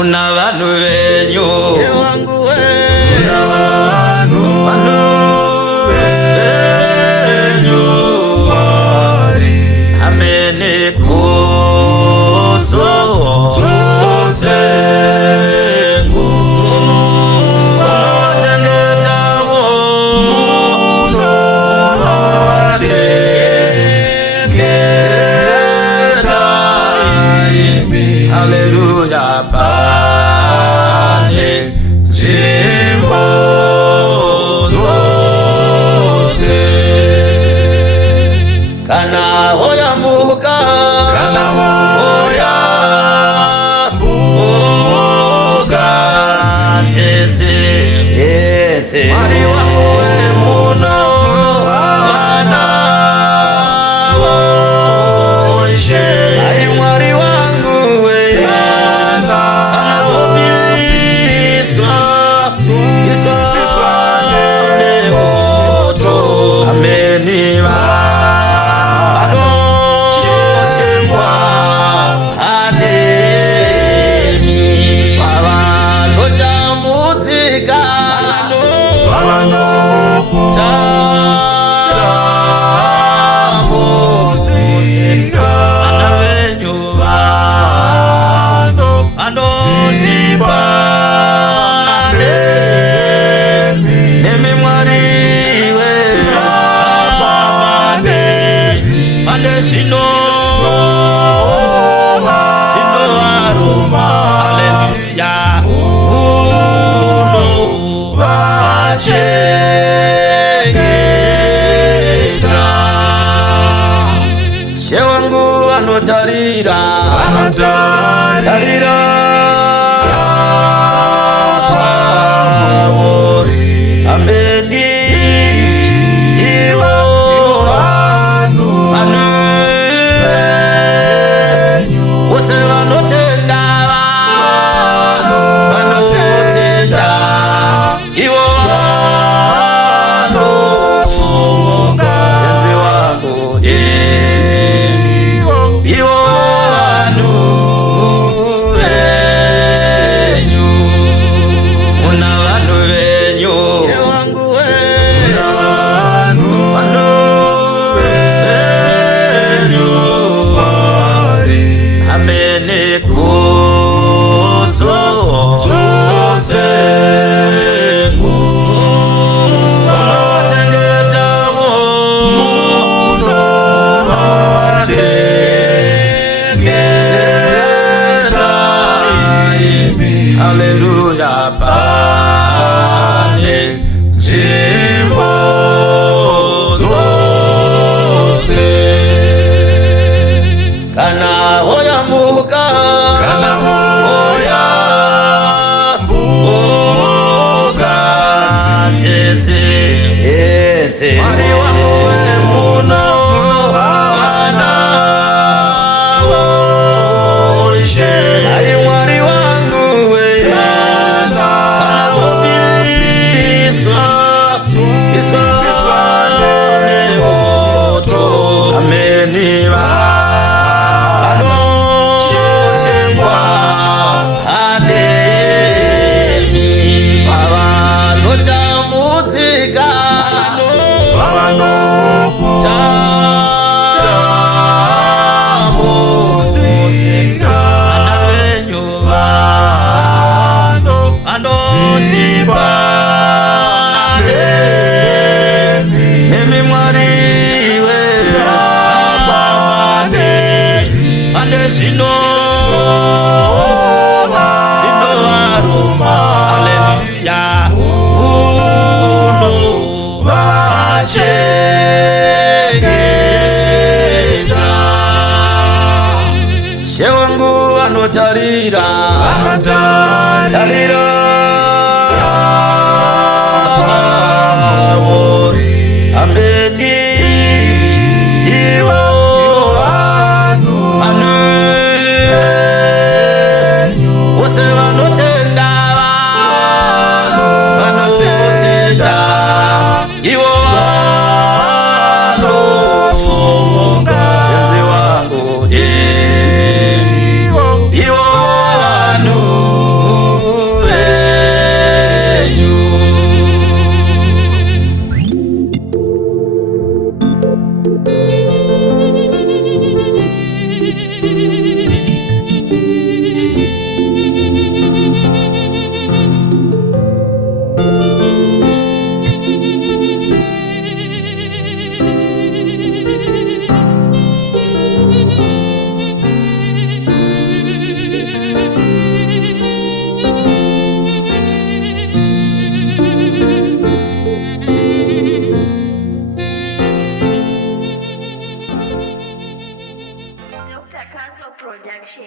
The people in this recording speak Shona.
una vanhu venyu wangu we una vanhu venyu vari amene kodzo dzose Hallelujah, pane nzvimbo dzose kana hoyambuka tese Mwari wangu we muno vana voshe ai Mwari wangu we Tarira Amori Ameni Iwo Anu Ose vanotenda vanotenda Iwo vanofunga tenzi wangu Iwo vanhu venyu una vanhu venyu una vanhu venyu vari amene kodzo dzose Hallelujah, pane nzvimbo dzose kana hoyambuka tese Mwari wangu we muno vana voshe ai Mwari wangu ameni vanochengwa hanemi vavanotambudzika vavanotambudzika vana venyu vanosipa nemi Mwari we zvino varuma haleluya uno vachengeta she wangu vanotarira Amori ameni Iwo ose vanotenda Iwo vanofunga tenzi wangu Iwo vanhu Takaso Production.